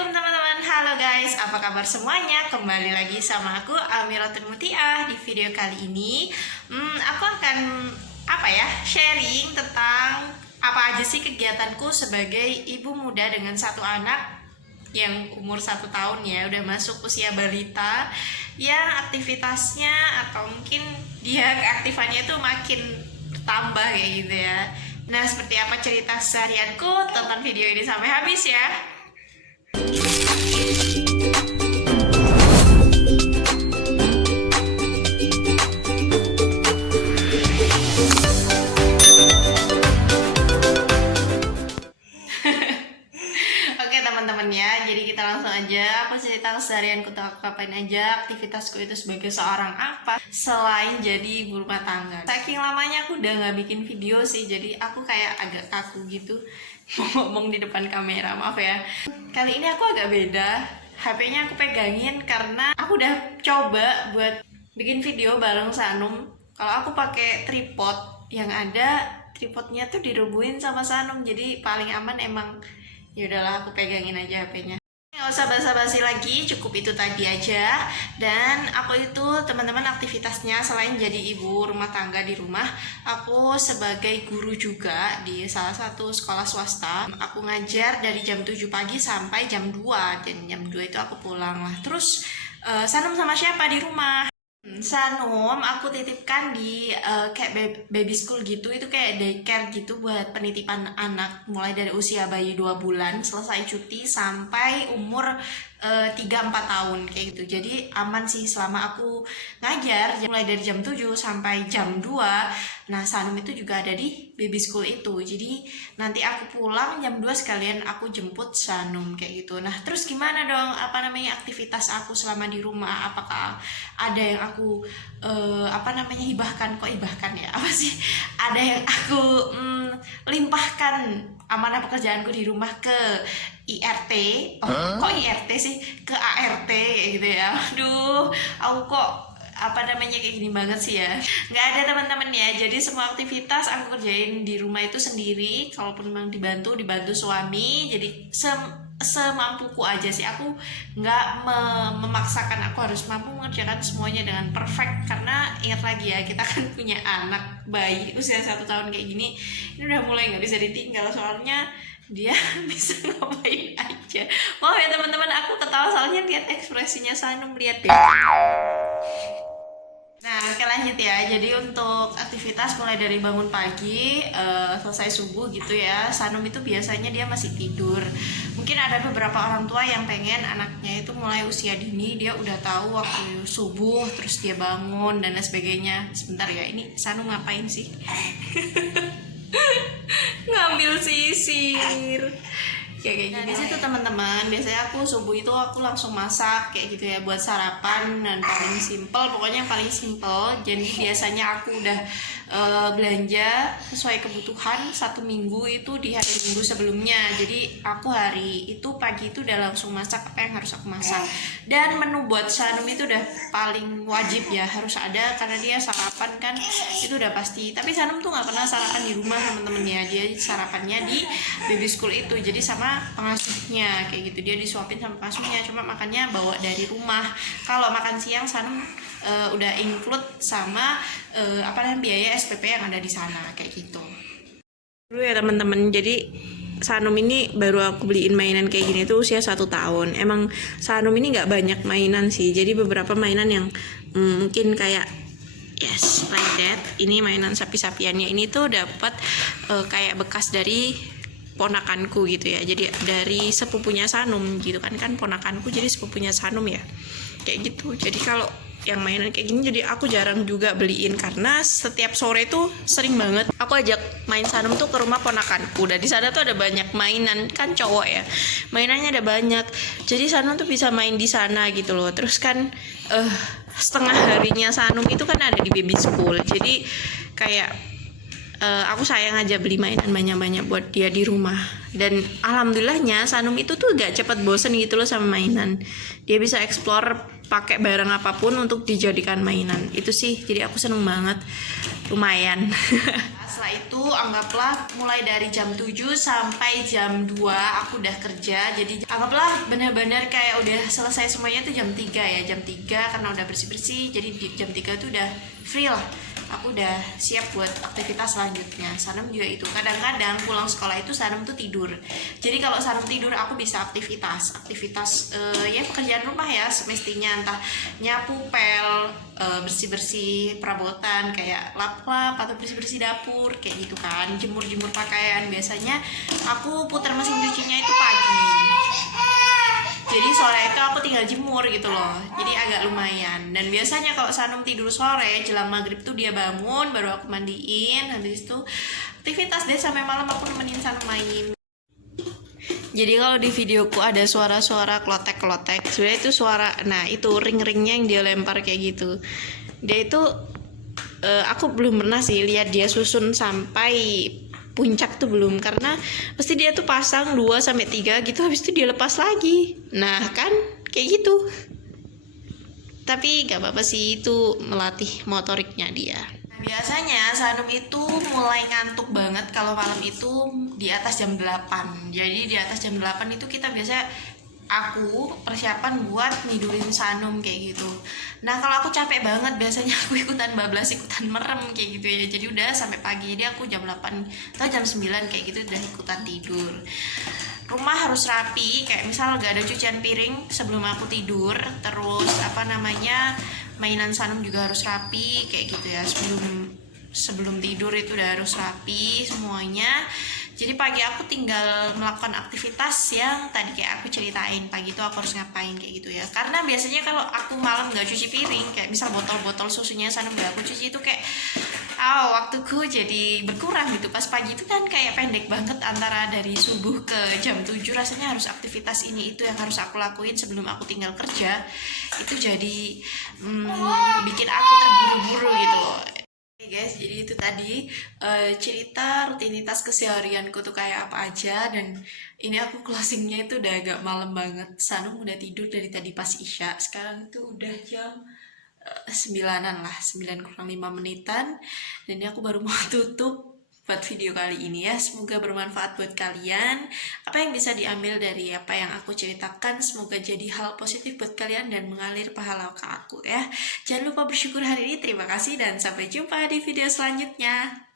Assalamualaikum teman-teman, halo guys, apa kabar semuanya? Kembali lagi sama aku Amiratul Mutiah. Di video kali ini aku akan sharing tentang apa aja sih kegiatanku sebagai ibu muda dengan satu anak yang umur 1 tahun ya, udah masuk usia balita, yang aktivitasnya atau mungkin dia keaktifannya itu makin bertambah kayak gitu ya. Nah, seperti apa cerita seharianku? Tonton video ini sampai habis ya. Oke teman-teman ya, jadi kita langsung aja. Aku cerita keseharianku tuh aku ngapain aja, aktivitasku itu sebagai seorang apa selain jadi ibu rumah tangga. Saking lamanya aku udah nggak bikin video sih, jadi aku kayak agak kaku gitu ngomong di depan kamera, maaf ya. Kali ini aku agak beda, HP-nya aku pegangin karena aku udah coba buat bikin video bareng Sanum. Kalau aku pakai tripod, yang ada tripodnya tuh dirubuhin sama Sanum, jadi paling aman emang. Ya udahlah, aku pegangin aja HP-nya. Nggak usah basa-basi lagi, cukup itu tadi aja. Dan aku itu teman-teman aktivitasnya selain jadi ibu rumah tangga di rumah, aku sebagai guru juga di salah satu sekolah swasta. Aku ngajar dari jam 7 pagi sampai jam 2, dan jam 2 itu aku pulang lah. Terus Sanum sama siapa di rumah? Sanum aku titipkan di kayak baby school gitu, itu kayak daycare gitu buat penitipan anak mulai dari usia bayi 2 bulan selesai cuti sampai umur 3-4 tahun kayak gitu. Jadi aman sih selama aku ngajar mulai dari jam 7 sampai jam 2. Nah, Sanum itu juga ada di baby school itu. Jadi nanti aku pulang jam 2 sekalian aku jemput Sanum kayak gitu. Nah, terus gimana dong aktivitas aku selama di rumah? Apakah ada yang aku hibahkan, ada yang aku limpahkan amanah pekerjaanku di rumah ke IRT. Kok IRT sih, ke ART kayak gitu ya. Aduh, aku kok kayak gini banget sih ya. Nggak ada teman-teman ya, jadi semua aktivitas aku kerjain di rumah itu sendiri. Kalaupun memang dibantu suami, jadi semampuku aja sih. Aku nggak memaksakan aku harus mampu mengerjakan semuanya dengan perfect, karena ingat lagi ya, kita kan punya anak bayi usia 1 tahun kayak gini, ini udah mulai nggak bisa ditinggal, soalnya dia bisa ngapain aja. Maaf ya teman-teman, aku ketawa soalnya lihat ekspresinya Sanum, lihat deh. Nah, oke lanjut ya. Jadi untuk aktivitas mulai dari bangun pagi, selesai subuh gitu ya. Sanum itu biasanya dia masih tidur. Mungkin ada beberapa orang tua yang pengen anaknya itu mulai usia dini, dia udah tahu waktu subuh, terus dia bangun dan lain sebagainya. Sebentar ya, ini Sanum ngapain sih? Ngambil sisir. Kayak gini. Di situ teman-teman, biasanya aku subuh itu aku langsung masak kayak gitu ya buat sarapan, dan paling simple, pokoknya yang paling simple. Jadi biasanya aku udah belanja sesuai kebutuhan 1 minggu itu di hari Minggu sebelumnya. Jadi aku hari itu pagi itu udah langsung masak apa yang harus aku masak. Dan menu buat Sanum itu udah paling wajib ya, harus ada, karena dia sarapan kan itu udah pasti. Tapi Sanum tuh nggak pernah sarapan di rumah teman-temannya, dia sarapannya di baby school itu, jadi sama pengasuhnya kayak gitu. Dia disuapin sama pengasuhnya, cuma makannya bawa dari rumah. Kalau makan siang Sanum udah include sama biaya SPP yang ada di sana kayak gitu. Dulu ya teman-teman, jadi Sanum ini baru aku beliin mainan kayak gini tuh usia 1 tahun. Emang Sanum ini nggak banyak mainan sih, jadi beberapa mainan yang mungkin kayak yes like that. Ini mainan sapi-sapiannya ini tuh dapat kayak bekas dari ponakanku gitu ya, jadi dari sepupunya Sanum gitu kan ponakanku jadi sepupunya Sanum ya kayak gitu. Jadi kalau yang mainan kayak gini jadi aku jarang juga beliin, karena setiap sore tuh sering banget aku ajak main Sanum tuh ke rumah ponakanku, dan di sana tuh ada banyak mainan, kan cowok ya, mainannya ada banyak, jadi Sanum tuh bisa main di sana gitu loh. Terus kan setengah harinya Sanum itu kan ada di baby school, jadi kayak aku sayang aja beli mainan banyak-banyak buat dia di rumah. Dan alhamdulillahnya Sanum itu tuh gak cepet bosen gitu loh sama mainan. Dia bisa explore pakai barang apapun untuk dijadikan mainan. Itu sih, jadi aku seneng banget. Lumayan. Setelah itu anggaplah mulai dari jam 7 sampai jam 2 aku udah kerja. Jadi anggaplah bener-bener kayak udah selesai semuanya tuh jam 3 ya. Jam 3 karena udah bersih-bersih. Jadi di jam 3 tuh udah free lah. Aku udah siap buat aktivitas selanjutnya. Sanem juga itu. Kadang-kadang pulang sekolah itu Sanem tuh tidur. Jadi kalau Sanem tidur aku bisa aktivitas ya pekerjaan rumah ya semestinya, entah nyapu pel, bersih-bersih perabotan kayak lap-lap atau bersih-bersih dapur kayak gitu kan, jemur-jemur pakaian. Biasanya aku putar mesin cucinya itu pagi, jadi sore itu aku tinggal jemur gitu loh, jadi agak lumayan. Dan biasanya kalau Sanum tidur sore jelang maghrib tuh dia bangun, baru aku mandiin, habis itu aktivitas deh sampai malam aku nemenin Sanum main. Jadi kalau di videoku ada suara-suara klotek-klotek, sebenarnya itu suara, nah itu ring-ringnya yang dia lempar kayak gitu. Dia itu aku belum pernah sih lihat dia susun sampai puncak tuh belum, karena pasti dia tuh pasang 2 sampai 3 gitu, habis itu dia lepas lagi. Nah, kan kayak gitu. Tapi gak apa-apa sih, itu melatih motoriknya dia. Nah, biasanya Sanum itu mulai ngantuk banget kalau malam itu di atas jam 8. Jadi di atas jam 8 itu kita biasa aku persiapan buat nidurin Sanum kayak gitu. Nah kalau aku capek banget biasanya aku ikutan bablas, ikutan merem kayak gitu ya. Jadi udah sampai pagi, jadi aku jam 8 atau jam 9 kayak gitu udah ikutan tidur. Rumah harus rapi, kayak misal gak ada cucian piring sebelum aku tidur. Terus mainan Sanum juga harus rapi kayak gitu ya. Sebelum tidur itu udah harus rapi semuanya. Jadi pagi aku tinggal melakukan aktivitas yang tadi kayak aku ceritain, pagi itu aku harus ngapain kayak gitu ya. Karena biasanya kalau aku malam gak cuci piring, kayak misal botol-botol susunya Sanum gak aku cuci, itu kayak waktuku jadi berkurang gitu. Pas pagi itu kan kayak pendek banget antara dari subuh ke jam 7, rasanya harus aktivitas ini itu yang harus aku lakuin sebelum aku tinggal kerja. Itu jadi bikin aku terburu-buru gitu. Oke guys, jadi itu tadi cerita rutinitas keseharianku tuh kayak apa aja. Dan ini aku closingnya itu udah agak malam banget. Sanum udah tidur dari tadi pas Isya. Sekarang itu udah jam 9-an lah, 9 kurang 5 menitan. Dan ini aku baru mau tutup buat video kali ini ya. Semoga bermanfaat buat kalian. Apa yang bisa diambil dari apa yang aku ceritakan, semoga jadi hal positif buat kalian dan mengalir pahala ke aku ya. Jangan lupa bersyukur hari ini. Terima kasih dan sampai jumpa di video selanjutnya.